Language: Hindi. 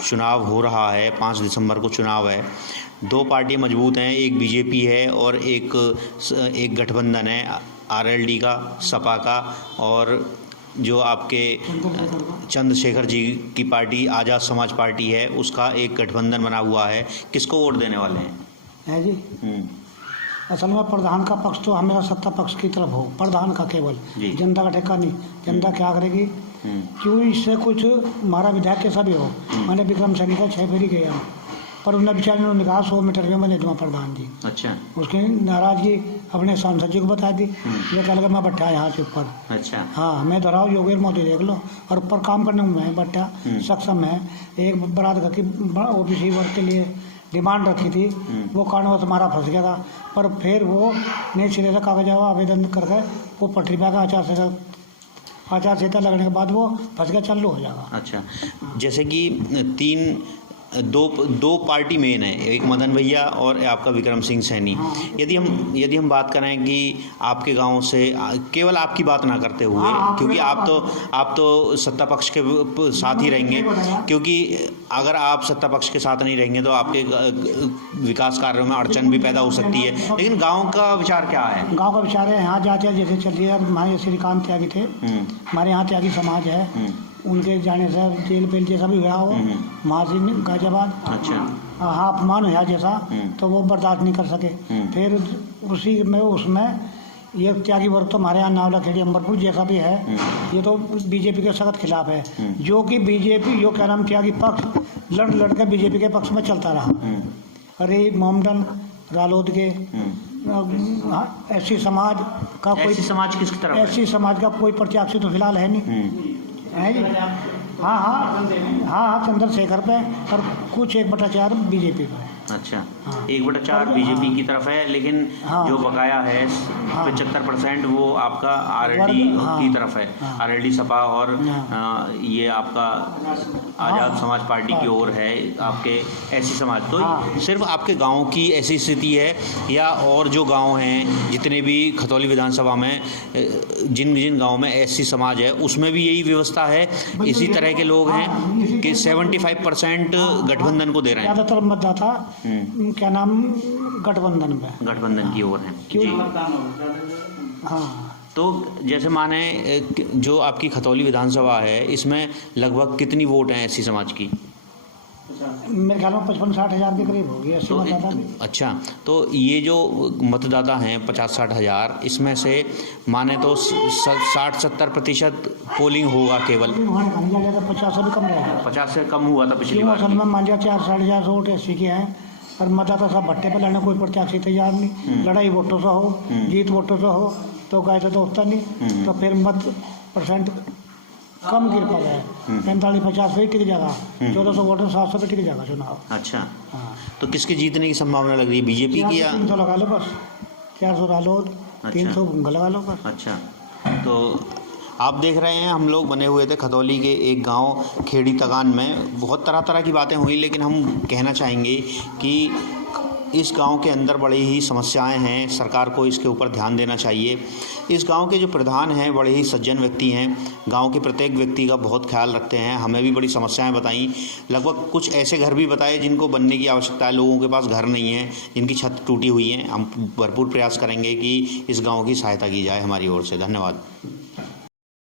चुनाव हो रहा है, 5 दिसंबर को चुनाव है। 2 पार्टी मजबूत हैं, एक बीजेपी है और एक गठबंधन है आरएलडी का, सपा का, और जो आपके चंद्रशेखर जी की पार्टी आज़ाद समाज पार्टी है, उसका एक गठबंधन बना हुआ है। किसको वोट देने वाले हैं? है जी, असल में प्रधान का पक्ष तो हमेशा सत्ता पक्ष की तरफ हो, प्रधान का केवल, जनता का ठेका नहीं। जनता क्या करेगी? क्यों इससे कुछ हमारा विधायक कैसा भी हो, मैंने विक्रम सैनी का 6 फेरी गया, पर उन्हें बेचारे ने कहा 100 मीटर में मैंने दूंगा प्रधान जी। अच्छा। उसकी नाराजगी अपने सांसद जी को बता दी, ये कह लगा मैं बैठा यहाँ से ऊपर। अच्छा। हाँ, मैं दोहराऊ योगेश मोदी देख लो, और ऊपर काम करने में मैं बैठा सक्षम है। एक बरात घर की ओबीसी वर्ग के लिए डिमांड रखी थी, वो कारणवश हमारा फंस गया था, पर फिर वो नए सिरे से कागज आवेदन करके वो पटरी पे आचार संहिता लगने के बाद वो फंस गया, चालू हो जाएगा। अच्छा, जैसे कि दो पार्टी मेन है, एक मदन भैया और आपका विक्रम सिंह सैनी। यदि हम बात करें कि आपके गांव से केवल आपकी बात ना करते हुए, क्योंकि आप तो सत्ता पक्ष के साथ ही रहेंगे, क्योंकि अगर आप सत्ता पक्ष के साथ नहीं रहेंगे तो आपके विकास कार्यों में अड़चन भी पैदा हो सकती है। लेकिन गाँव का विचार क्या है? गाँव का विचार है, यहाँ जाते जैसे चलिए, हमारे श्रीकांत त्यागी थे, हमारे यहाँ त्यागी समाज है, उनके जाने से जेल पेल जैसा भी हुआ हो, महासिन गाजियाबाद, अच्छा, हाँ, अपमान हुआ जैसा, तो वो बर्दाश्त नहीं कर सके। फिर उसी में उसमें ये त्यागी वर्ग तो हमारे यहाँ नावला खेड़ी अम्बरपुर जैसा भी है, ये तो बीजेपी के सख्त खिलाफ है, जो कि बीजेपी जो क्या नाम त्यागी पक्ष लड़ के बीजेपी के पक्ष में चलता रहा। अरे मोमडन रालोद के एससी समाज का कोई, समाज किसकी तरफ? एससी समाज का कोई प्रत्याशी तो फिलहाल है नहीं, है जी। हाँ, चंद्रशेखर पे, और कुछ 1/4 बीजेपी पे। अच्छा, 1/4 बीजेपी की तरफ है, लेकिन जो बकाया है 75% वो आपका आरएलडी की तरफ है, आरएलडी सपा और ये आपका आज़ाद समाज पार्टी की ओर है, आपके एससी समाज। तो सिर्फ आपके गांव की ऐसी स्थिति है, या और जो गांव हैं जितने भी खतौली विधानसभा में जिन गाँव में एससी समाज है, उसमें भी यही व्यवस्था है, इसी तरह के लोग हैं कि 75% गठबंधन को दे रहे हैं? ज़्यादातर मतदाता क्या नाम गठबंधन की ओर है जी। हाँ, तो जैसे माने जो आपकी खतौली विधानसभा है, इसमें लगभग कितनी वोट हैं एससी समाज की? मेरे ख्याल में 55-60 हज़ार के करीब होगी ऐसे मतदाता। अच्छा, तो ये जो मतदाता हैं 50-60 हज़ार, इसमें से माने तो 60-70% पोलिंग होगा केवल? 50 से भी कम रहेगा। 50 से कम हुआ था पिछली बार। असल में मान लिया 4-4.5 वोट एससी के हैं, पर मतदाता सब भट्टे पे लड़ने कोई प्रत्याशी तैयार नहीं। लड़ाई वोटों से हो, जीत वोटों से हो, तो कायदा तो होता नहीं, तो फिर मत परसेंट कम गिर पा है। 45-50 पे टिक जाएगा, 1400 वोटर 700 पे टिक जाएगा चुनाव। अच्छा, हाँ, तो किसके जीतने की संभावना लग रही है, बीजेपी की या? 300 लगा लो बस, 400 डालो, 300 लगा लो बस। अच्छा, तो आप देख रहे हैं, हम लोग बने हुए थे खतौली के एक गांव खेड़ी तगान में। बहुत तरह की बातें हुई, लेकिन हम कहना चाहेंगे कि इस गांव के अंदर बड़ी ही समस्याएं हैं, सरकार को इसके ऊपर ध्यान देना चाहिए। इस गांव के जो प्रधान हैं बड़े ही सज्जन व्यक्ति हैं, गांव के प्रत्येक व्यक्ति का बहुत ख्याल रखते हैं। हमें भी बड़ी समस्याएं बताई, लगभग कुछ ऐसे घर भी बताए जिनको बनने की आवश्यकता है, लोगों के पास घर नहीं है, जिनकी छत टूटी हुई है। हम भरपूर प्रयास करेंगे कि इस गाँव की सहायता की जाए हमारी ओर से। धन्यवाद।